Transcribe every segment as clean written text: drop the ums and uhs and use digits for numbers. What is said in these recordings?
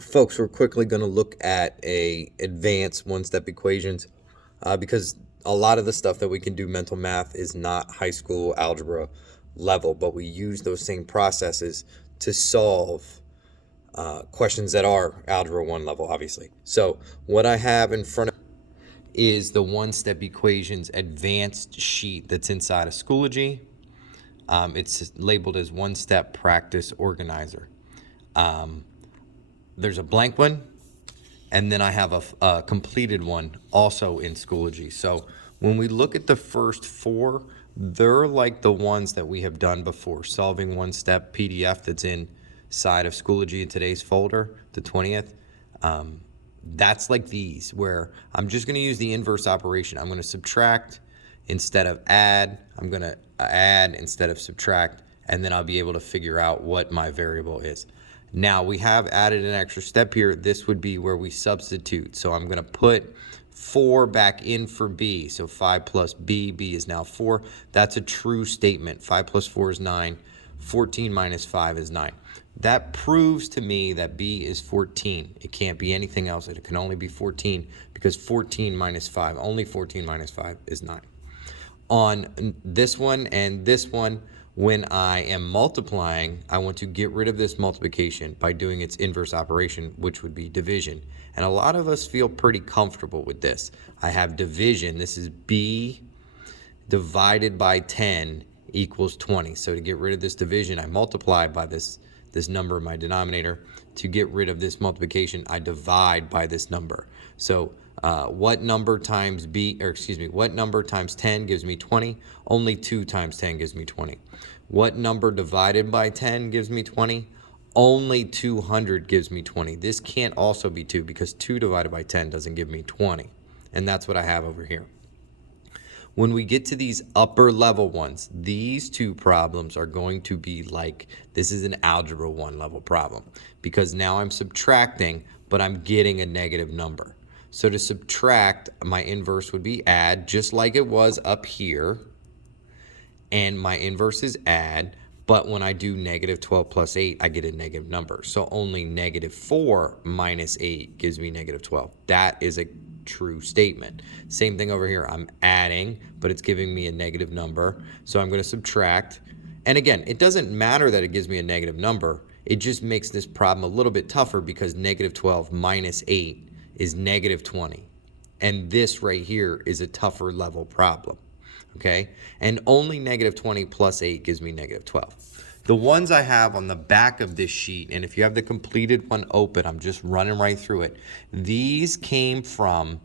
Folks, we're quickly going to look at advanced one-step equations because a lot of the stuff that we can do mental math is not high school algebra level, but we use those same processes to solve questions that are algebra 1 level, obviously. So what I have in front of is the one-step equations advanced sheet that's inside of Schoology. It's labeled as one-step practice organizer. There's a blank one, and then I have a completed one also in Schoology. So when we look at the first four, they're like the ones that we have done before. Solving one step PDF that's inside of Schoology in today's folder, the 20th. That's like these, where I'm just going to use the inverse operation. I'm going to subtract instead of add. I'm going to add instead of subtract, and then I'll be able to figure out what my variable is. Now we have added an extra step here. This would be where we substitute. So I'm going to put 4 back in for b. So 5 plus b, b is now 4. That's a true statement. 5 plus 4 is 9. 14 minus 5 is 9. That proves to me that b is 14. It can't be anything else. It can only be 14 because 14 minus 5, only 14 minus 5 is 9. On this one and this one, when I am multiplying, I want to get rid of this multiplication by doing its inverse operation, which would be division. And a lot of us feel pretty comfortable with this. I have division. This is b divided by 10 equals 20. So to get rid of this division, I multiply by this number in my denominator. To get rid of this multiplication, I divide by this number. So what number times what number times 10 gives me 20? Only 2 times 10 gives me 20. What number divided by 10 gives me 20? Only 200 gives me 20. This can't also be 2 because 2 divided by 10 doesn't give me 20. And that's what I have over here. When we get to these upper level ones, these two problems are going to be like, this is an algebra 1 level problem because now I'm subtracting, but I'm getting a negative number. So to subtract, my inverse would be add, just like it was up here. And my inverse is add, but when I do negative 12 plus 8, I get a negative number. So only negative 4 minus 8 gives me negative 12. That is a true statement. Same thing over here. I'm adding, but it's giving me a negative number. So I'm going to subtract. And again, it doesn't matter that it gives me a negative number. It just makes this problem a little bit tougher because negative 12 minus 8 is negative 20. And this right here is a tougher level problem. Okay? And only negative 20 plus 8 gives me negative 12. The ones I have on the back of this sheet, and if you have the completed one open, I'm just running right through it. These came from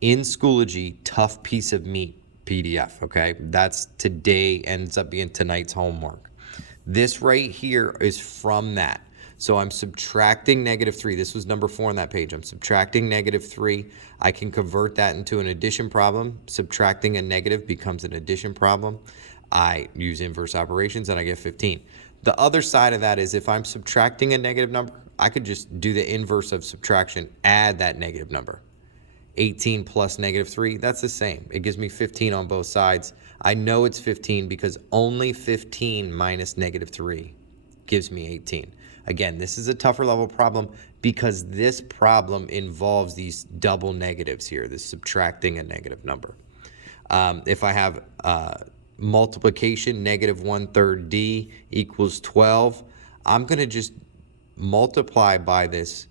in Schoology Tough Piece of Meat PDF, okay? That's today, ends up being tonight's homework. This right here is from that. So I'm subtracting negative 3. This was number 4 on that page. I'm subtracting negative 3. I can convert that into an addition problem. Subtracting a negative becomes an addition problem. I use inverse operations and I get 15. The other side of that is if I'm subtracting a negative number, I could just do the inverse of subtraction, add that negative number. 18 plus negative 3, that's the same. It gives me 15 on both sides. I know it's 15 because only 15 minus negative 3 gives me 18. Again, this is a tougher level problem because this problem involves these double negatives here, this subtracting a negative number. If I have multiplication, negative 1/3 d equals 12, I'm going to just multiply by this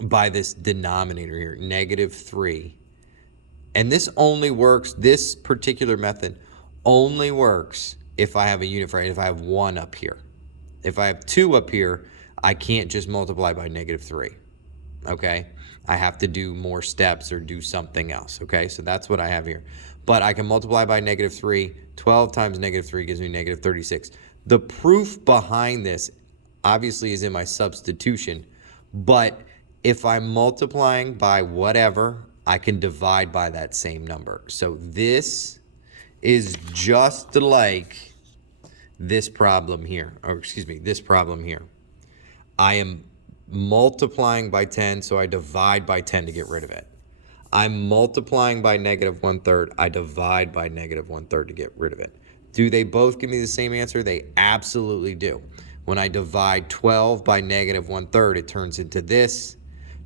denominator here, negative 3. And this only works, this particular method only works if I have a unit fraction, if I have 1 up here. If I have 2 up here, I can't just multiply by negative 3, okay? I have to do more steps or do something else, okay? So that's what I have here. But I can multiply by negative 3. 12 times negative 3 gives me negative 36. The proof behind this obviously is in my substitution, but if I'm multiplying by whatever, I can divide by that same number. So this is just like this problem here, or excuse me, this problem here. I am multiplying by 10, so I divide by 10 to get rid of it. I'm multiplying by negative 1/3. I divide by negative 1/3 to get rid of it. Do they both give me the same answer? They absolutely do. When I divide 12 by negative 1/3, it turns into this.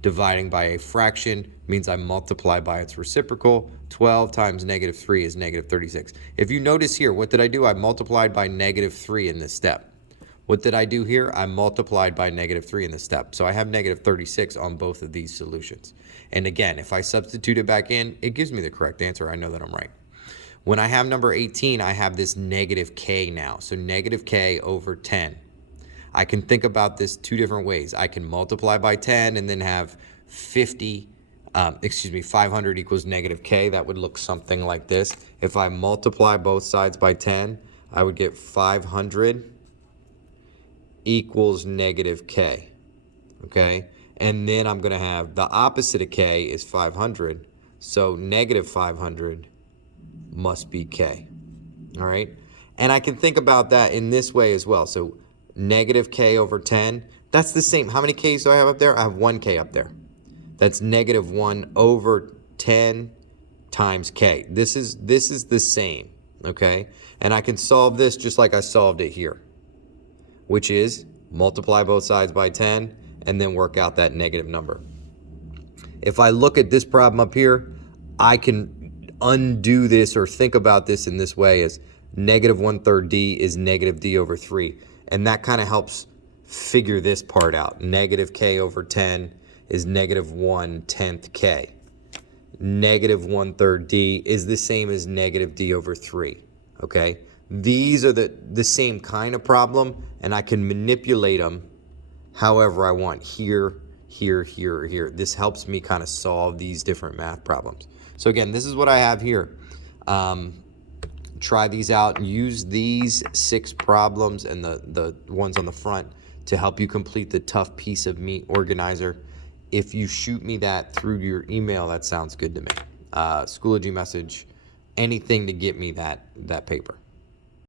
Dividing by a fraction means I multiply by its reciprocal. 12 times negative 3 is negative 36. If you notice here, what did I do? I multiplied by negative 3 in this step. What did I do here? I multiplied by negative 3 in this step. So I have negative 36 on both of these solutions. And again, if I substitute it back in, it gives me the correct answer. I know that I'm right. When I have number 18, I have this negative k now. So negative k over 10. I can think about this two different ways. I can multiply by 10 and then have 500 equals negative k. That would look something like this. If I multiply both sides by 10, I would get 500 equals negative k, okay? And then I'm going to have the opposite of k is 500, so negative 500 must be k, all right? And I can think about that in this way as well. So negative k over 10, that's the same. How many k's do I have up there? I have 1 k up there. That's negative 1 over 10 times k. This is the same, okay? And I can solve this just like I solved it here, which is multiply both sides by 10 and then work out that negative number. If I look at this problem up here, I can undo this or think about this in this way as negative 1/3 d is negative d over 3. And that kind of helps figure this part out. Negative k over 10 is negative 1/10 k. Negative 1/3 d is the same as negative d over 3, okay? These are the same kind of problem, and I can manipulate them however I want. Here, here, here, here. This helps me kind of solve these different math problems. So again, this is what I have here. Try these out and use these 6 problems and the ones on the front to help you complete the tough piece of meat organizer. If you shoot me that through your email, that sounds good to me. Schoology message, anything to get me that paper.